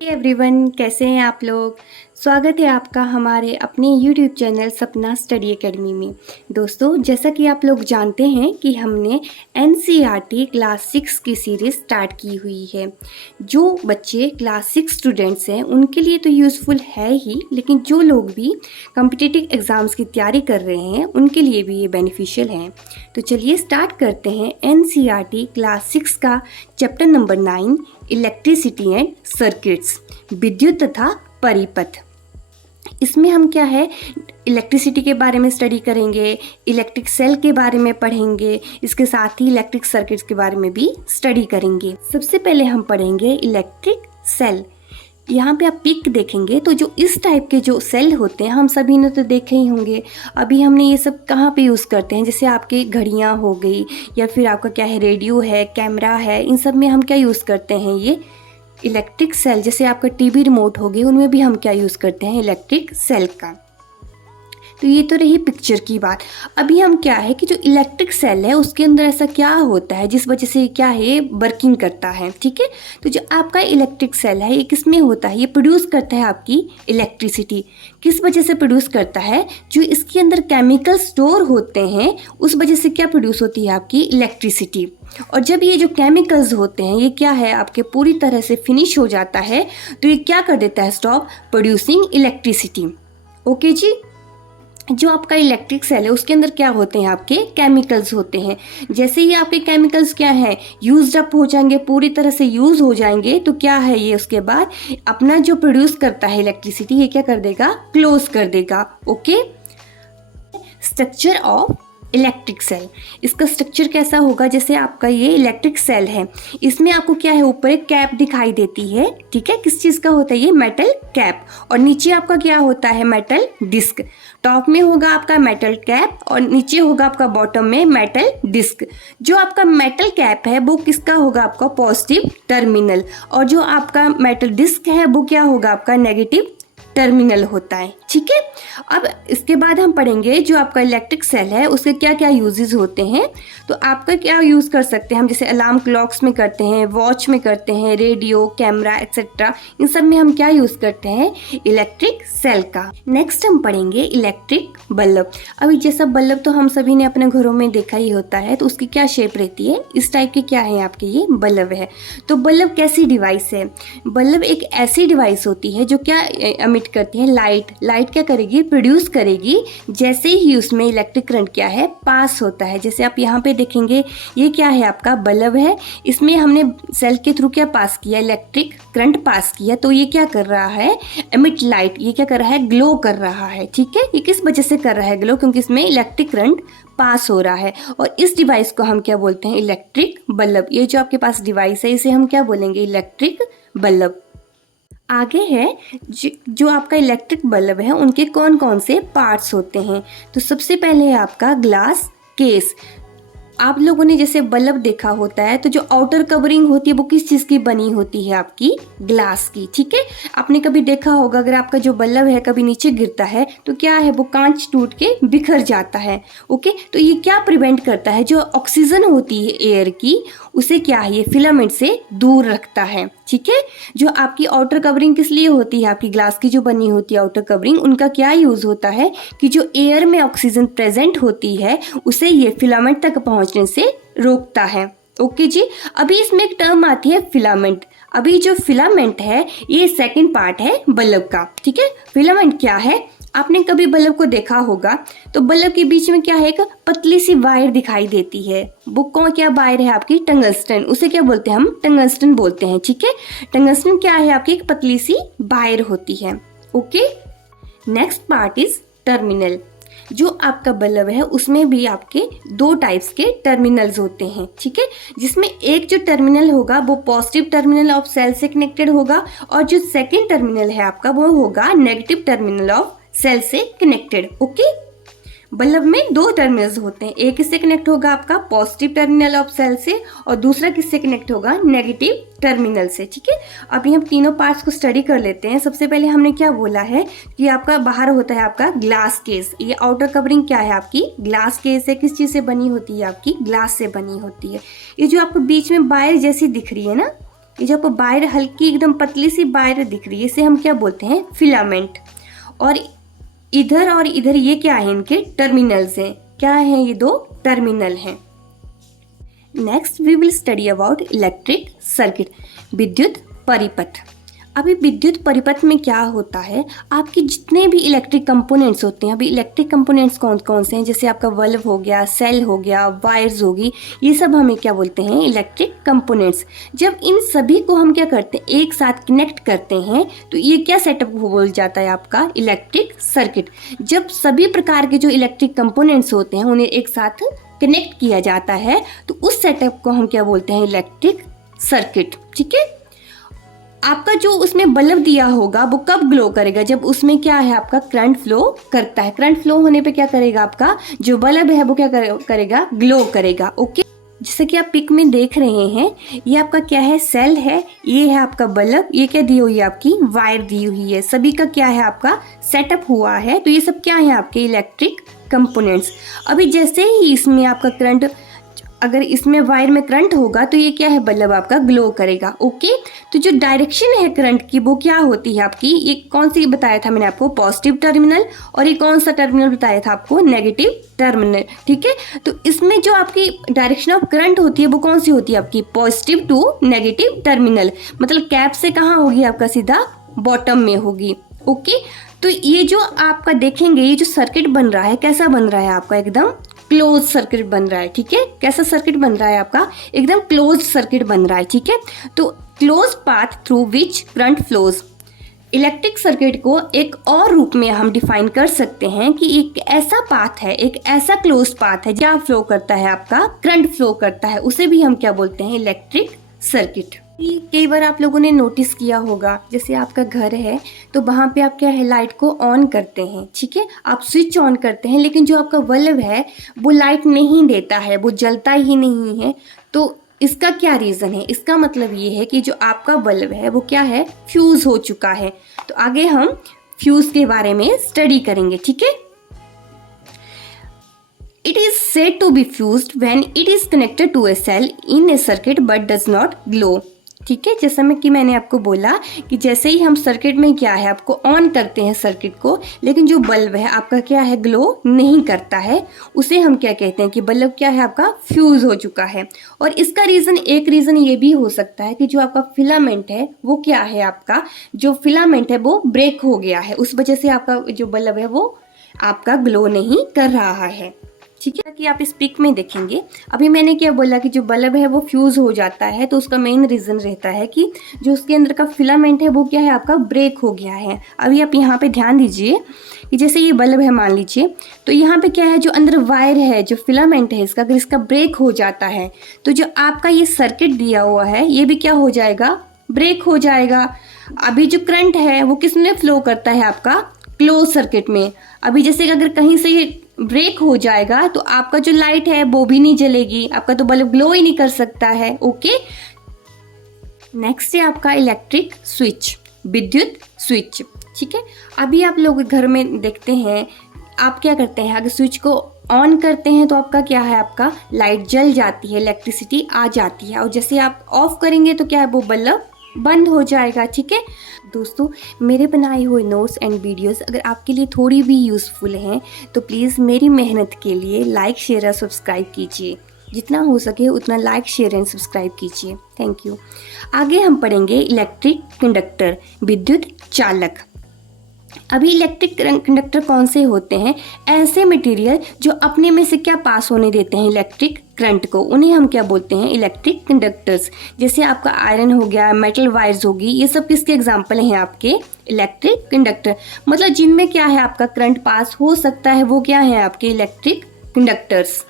Everyone, कैसे हैं आप लोग। स्वागत है आपका हमारे अपने YouTube चैनल सपना स्टडी एकेडमी में। दोस्तों, जैसा कि आप लोग जानते हैं कि हमने NCERT क्लास 6 की सीरीज़ स्टार्ट की हुई है। जो बच्चे क्लास 6 स्टूडेंट्स हैं उनके लिए तो यूज़फुल है ही, लेकिन जो लोग भी कॉम्पिटिटिव एग्ज़ाम्स की तैयारी कर रहे हैं उनके लिए भी ये बेनिफिशियल हैं। तो चलिए स्टार्ट करते हैं NCERT क्लास 6 का chapter number 9, electricity and circuits, विद्युत तथा परिपथ। इसमें हम क्या है, इलेक्ट्रिसिटी के बारे में स्टडी करेंगे, इलेक्ट्रिक सेल के बारे में पढ़ेंगे, इसके साथ ही इलेक्ट्रिक सर्किट्स के बारे में भी स्टडी करेंगे। सबसे पहले हम पढ़ेंगे इलेक्ट्रिक सेल। यहाँ पे आप पिक देखेंगे तो जो इस टाइप के जो सेल होते हैं हम सभी ने तो देखे ही होंगे। अभी हमने ये सब कहाँ पे यूज़ करते हैं, जैसे आपके घड़ियाँ हो गई या फिर आपका क्या है, रेडियो है, कैमरा है, इन सब में हम क्या यूज़ करते हैं, ये इलेक्ट्रिक सेल। जैसे आपका टीवी रिमोट हो गई, उनमें भी हम क्या यूज़ करते हैं, इलेक्ट्रिक सेल का। तो ये तो रही पिक्चर की बात। अभी हम क्या है कि जो इलेक्ट्रिक सेल है उसके अंदर ऐसा क्या होता है जिस वजह से क्या है वर्किंग करता है, ठीक है। तो जो आपका इलेक्ट्रिक सेल है ये किस में होता है, ये प्रोड्यूस करता है आपकी इलेक्ट्रिसिटी। किस वजह से प्रोड्यूस करता है, जो इसके अंदर केमिकल स्टोर होते हैं उस वजह से क्या प्रोड्यूस होती है आपकी इलेक्ट्रिसिटी। और जब ये जो केमिकल्स होते हैं ये क्या है आपके पूरी तरह से फिनिश हो जाता है तो ये क्या कर देता है, स्टॉप प्रोड्यूसिंग इलेक्ट्रिसिटी। ओके जी। जो आपका इलेक्ट्रिक सेल है उसके अंदर क्या होते हैं, आपके केमिकल्स होते हैं। जैसे ही आपके केमिकल्स क्या है, यूज्ड अप हो जाएंगे, पूरी तरह से यूज हो जाएंगे, तो क्या है ये उसके बाद अपना जो प्रोड्यूस करता है इलेक्ट्रिसिटी ये क्या कर देगा, क्लोज कर देगा। Okay. Structure of electric cell, इसका स्ट्रक्चर कैसा होगा, जैसे आपका ये इलेक्ट्रिक सेल है, इसमें आपको क्या है, ऊपर एक कैप दिखाई देती है, ठीक है। किस चीज़ का होता है ये, मेटल कैप। और नीचे आपका क्या होता है, मेटल डिस्क। टॉप में होगा आपका मेटल कैप और नीचे होगा आपका बॉटम में मेटल डिस्क। जो आपका मेटल कैप है वो किसका होगा, आपका पॉजिटिव टर्मिनल, और जो आपका मेटल डिस्क है वो क्या होगा, आपका नेगेटिव टर्मिनल होता है, ठीक है। अब इसके बाद हम पढ़ेंगे जो आपका इलेक्ट्रिक सेल है उसके क्या क्या यूजेस होते हैं। तो आपका क्या यूज़ कर सकते हैं हम, जैसे अलार्म क्लॉक्स में करते हैं, वॉच में करते हैं, रेडियो, कैमरा एक्सेट्रा, इन सब में हम क्या यूज़ करते हैं, इलेक्ट्रिक सेल का। नेक्स्ट हम पढ़ेंगे इलेक्ट्रिक बल्ब। अभी जैसा बल्ब तो हम सभी ने अपने घरों में देखा ही होता है, तो उसकी क्या शेप रहती है, इस टाइप की क्या है आपके, ये बल्ब है। तो बल्ब कैसी डिवाइस है, बल्ब एक ऐसी डिवाइस होती है जो क्या एमिट करती है, लाइट क्या करेगी, प्रोड्यूस करेगी जैसे ही उसमें इलेक्ट्रिक करंट क्या है, पास होता है। जैसे आप यहाँ पे देखेंगे ये क्या है, आपका बल्ब है, इसमें हमने सेल के थ्रू क्या पास किया, इलेक्ट्रिक करंट पास किया, तो ये क्या कर रहा है, एमिट लाइट, ये क्या कर रहा है, ग्लो कर रहा है, ठीक है। ये किस वजह से कर रहा है ग्लो, क्योंकि इसमें इलेक्ट्रिक करंट पास हो रहा है। और इस डिवाइस को हम क्या बोलते हैं, इलेक्ट्रिक बल्ब। ये जो आपके पास डिवाइस है इसे हम क्या बोलेंगे, इलेक्ट्रिक बल्ब। आगे है जो आपका इलेक्ट्रिक बल्ब है उनके कौन कौन से पार्ट्स होते हैं। तो सबसे पहले है आपका ग्लास केस। आप लोगों ने जैसे बल्ब देखा होता है तो जो आउटर कवरिंग होती है वो किस चीज़ की बनी होती है, आपकी ग्लास की, ठीक है। आपने कभी देखा होगा अगर आपका जो बल्ब है कभी नीचे गिरता है तो क्या है, वो कांच टूट के बिखर जाता है। ओके। तो ये क्या प्रिवेंट करता है, जो ऑक्सीजन होती है एयर की उसे क्या है, ये फिलामेंट से दूर रखता है, ठीक है। जो आपकी आउटर कवरिंग किस लिए होती है, आपकी ग्लास की जो बनी होती है आउटर कवरिंग, उनका क्या यूज होता है कि जो एयर में ऑक्सीजन प्रेजेंट होती है उसे ये फिलामेंट तक पहुंचने से रोकता है। ओके जी। अभी इसमें एक टर्म आती है फिलामेंट। अभी जो फिलामेंट है ये सेकंड पार्ट है बल्ब का, ठीक है। फिलामेंट क्या है, आपने कभी बल्ब को देखा होगा तो बल्ब के बीच में क्या है, एक पतली सी वायर दिखाई देती है, वो कौन क्या वायर है आपकी, टंगस्टन, उसे क्या बोलते हैं हम, टंगस्टन बोलते हैं, ठीक है। टंगस्टन क्या है, आपकी एक पतली सी वायर होती है। Okay. Next part is terminal. जो आपका बल्ब है उसमें भी आपके दो टाइप्स के टर्मिनल्स होते हैं, ठीक है। जिसमें एक जो टर्मिनल होगा वो पॉजिटिव टर्मिनल ऑफ सेल से कनेक्टेड होगा, और जो सेकंड टर्मिनल है आपका वो होगा नेगेटिव टर्मिनल ऑफ सेल से कनेक्टेड। ओके। बल्ब में दो टर्मिनल्स होते हैं, एक किससे कनेक्ट होगा, आपका पॉजिटिव टर्मिनल ऑफ सेल से, और दूसरा किससे कनेक्ट होगा, नेगेटिव टर्मिनल से, ठीक है। अभी हम तीनों पार्ट्स को स्टडी कर लेते हैं। सबसे पहले हमने क्या बोला है कि आपका बाहर होता है आपका ग्लास केस। ये आउटर कवरिंग क्या है, आपकी ग्लास केस है, किस चीज से बनी होती है, आपकी ग्लास से बनी होती है। ये जो आपको बीच में वायर जैसी दिख रही है ना, ये जो आपको वायर हल्की एकदम पतली सी वायर दिख रही है, इसे हम क्या बोलते हैं, फिलामेंट। और इधर ये क्या है, इनके टर्मिनल्स हैं। क्या है, ये दो टर्मिनल हैं। Next we will study about electric circuit, विद्युत परिपथ। अभी विद्युत परिपथ में क्या होता है, आपके जितने भी इलेक्ट्रिक कंपोनेंट्स होते हैं, अभी इलेक्ट्रिक कंपोनेंट्स कौन कौन से हैं, जैसे आपका बल्ब हो गया, सेल हो गया, वायर्स होगी, ये सब हमें क्या बोलते हैं, इलेक्ट्रिक कंपोनेंट्स। जब इन सभी को हम क्या करते हैं, एक साथ कनेक्ट करते हैं, तो ये क्या सेटअप बोल जाता है आपका, इलेक्ट्रिक सर्किट। जब सभी प्रकार के जो इलेक्ट्रिक कंपोनेंट्स होते हैं उन्हें एक साथ कनेक्ट किया जाता है, तो उस सेटअप को हम क्या बोलते हैं, इलेक्ट्रिक सर्किट। ठीक है, आपका जो उसमें बल्ब दिया होगा वो कब ग्लो करेगा, जब उसमें क्या है, आपका करंट फ्लो करता है। करंट फ्लो होने पे क्या करेगा, आपका जो बल्ब है वो क्या करेगा, ग्लो करेगा। ओके, जैसे कि आप पिक में देख रहे हैं, ये आपका क्या है, सेल है, ये है आपका बल्ब, ये क्या दी हुई है, आपकी वायर दी हुई है। सभी का क्या है, आपका सेटअप हुआ है। तो ये सब क्या है, आपके इलेक्ट्रिक कंपोनेंट्स। अभी जैसे ही इसमें आपका करंट, अगर इसमें वायर में करंट होगा तो ये क्या है, बल्ब आपका ग्लो करेगा। ओके, तो जो डायरेक्शन है करंट की वो क्या होती है आपकी, ये कौन सी बताया था मैंने आपको, पॉजिटिव टर्मिनल, और ये कौन सा टर्मिनल बताया था आपको, नेगेटिव टर्मिनल। ठीक है, तो इसमें जो आपकी डायरेक्शन ऑफ करंट होती है वो कौन सी होती है, आपकी पॉजिटिव टू नेगेटिव टर्मिनल। मतलब कैप से कहाँ होगी, आपका सीधा बॉटम में होगी। ओके, तो ये जो आपका देखेंगे, ये जो सर्किट बन रहा है कैसा बन रहा है, आपका एकदम क्लोज सर्किट बन रहा है। ठीक है, कैसा सर्किट बन रहा है, आपका एकदम क्लोज सर्किट बन रहा है। ठीक है, तो close path through which current flows. Electric circuit को एक और रूप में हम डिफाइन कर सकते हैं कि एक ऐसा पाथ है, एक ऐसा क्लोज पाथ है जहाँ फ्लो करता है, आपका करंट फ्लो करता है, उसे भी हम क्या बोलते हैं, इलेक्ट्रिक सर्किट। कई बार आप लोगों ने नोटिस किया होगा, जैसे आपका घर है तो वहाँ पे आप क्या है, लाइट को ऑन करते हैं। ठीक है, आप स्विच ऑन करते हैं, लेकिन जो आपका बल्ब है वो लाइट नहीं देता है, वो जलता ही नहीं है। तो इसका क्या रीज़न है, इसका मतलब ये है कि जो आपका बल्ब है वो क्या है, फ्यूज़ हो चुका है। तो आगे हम फ्यूज़ के बारे में स्टडी करेंगे। ठीक है, It is said to be fused when it is connected to a cell in a circuit but does not glow. ठीक है, जैसा मैंने आपको बोला कि जैसे ही हम सर्किट में क्या है, आपको ऑन करते हैं सर्किट को, लेकिन जो बल्ब है आपका क्या है, ग्लो नहीं करता है, उसे हम क्या कहते हैं कि बल्ब क्या है, आपका फ्यूज हो चुका है। और इसका एक रीज़न ये भी हो सकता है कि जो आपका फिलामेंट है वो क्या है, आपका जो फिलामेंट है वो ब्रेक हो गया है, उस वजह से आपका जो बल्ब है वो आपका ग्लो नहीं कर रहा है। ठीक है, कि आप इस पिक में देखेंगे, अभी मैंने क्या बोला कि जो बल्ब है वो फ्यूज हो जाता है, तो उसका मेन रीज़न रहता है कि जो उसके अंदर का फिलामेंट है वो क्या है, आपका ब्रेक हो गया है। अभी आप यहाँ पे ध्यान दीजिए कि जैसे ये बल्ब है मान लीजिए, तो यहाँ पे क्या है, जो अंदर वायर है, जो फिलामेंट है इसका, अगर इसका ब्रेक हो जाता है तो जो आपका ये सर्किट दिया हुआ है ये भी क्या हो जाएगा, ब्रेक हो जाएगा। अभी जो करंट है वो किसमें फ्लो करता है, आपका क्लोज सर्किट में। अभी जैसे अगर कहीं से ये ब्रेक हो जाएगा तो आपका जो लाइट है वो भी नहीं जलेगी, आपका तो बल्ब ग्लो ही नहीं कर सकता है। ओके, नेक्स्ट है आपका इलेक्ट्रिक स्विच, विद्युत स्विच। ठीक है, अभी आप लोग घर में देखते हैं, आप क्या करते हैं, अगर स्विच को ऑन करते हैं तो आपका क्या है, आपका लाइट जल जाती है, इलेक्ट्रिसिटी आ जाती है, और जैसे आप ऑफ करेंगे तो क्या है, वो बल्ब बंद हो जाएगा। ठीक है दोस्तों, मेरे बनाए हुए नोट्स एंड वीडियोस अगर आपके लिए थोड़ी भी यूज़फुल हैं तो प्लीज़ मेरी मेहनत के लिए लाइक, शेयर और सब्सक्राइब कीजिए। जितना हो सके उतना लाइक, शेयर एंड सब्सक्राइब कीजिए। Thank you. आगे हम पढ़ेंगे इलेक्ट्रिक कंडक्टर, विद्युत चालक। अभी इलेक्ट्रिक कंडक्टर कौन से होते हैं, ऐसे मटेरियल जो अपने में से क्या पास होने देते हैं, इलेक्ट्रिक करंट को, उन्हें हम क्या बोलते हैं, इलेक्ट्रिक कंडक्टर्स। जैसे आपका आयरन हो गया, मेटल वायर्स होगी, ये सब किसके एग्जांपल हैं, आपके इलेक्ट्रिक कंडक्टर। मतलब जिनमें क्या है, आपका करंट पास हो सकता है, वो क्या है, आपके electric conductors.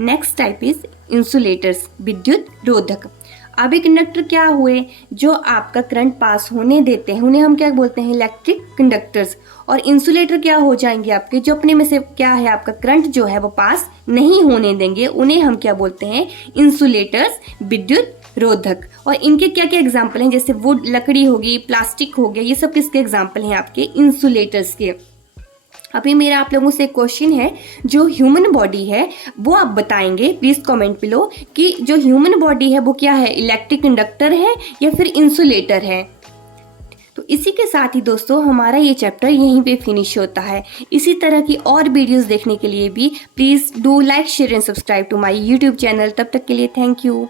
Next type is insulators, विद्युत रोधक। अभी कंडक्टर क्या हुए, जो आपका करंट पास होने देते हैं, उन्हें हम क्या बोलते हैं, इलेक्ट्रिक कंडक्टर्स। और इंसुलेटर क्या हो जाएंगे, आपके जो अपने में से क्या है, आपका करंट जो है वो पास नहीं होने देंगे, उन्हें हम क्या बोलते हैं, इंसुलेटर्स, विद्युत रोधक। और इनके क्या क्या एग्जाम्पल हैं, जैसे वुड, लकड़ी होगी, प्लास्टिक हो गया, ये सब किसके एग्जाम्पल हैं, आपके इंसुलेटर्स के। अभी मेरा आप लोगों से क्वेश्चन है, जो ह्यूमन बॉडी है वो आप बताएंगे प्लीज़ कमेंट बिलो कि जो ह्यूमन बॉडी है वो क्या है, इलेक्ट्रिक इंडक्टर है या फिर इंसुलेटर है। तो इसी के साथ ही दोस्तों हमारा ये चैप्टर यहीं पे फिनिश होता है। इसी तरह की और वीडियोस देखने के लिए भी please do like share and subscribe to my YouTube channel. तब तक के लिए थैंक यू।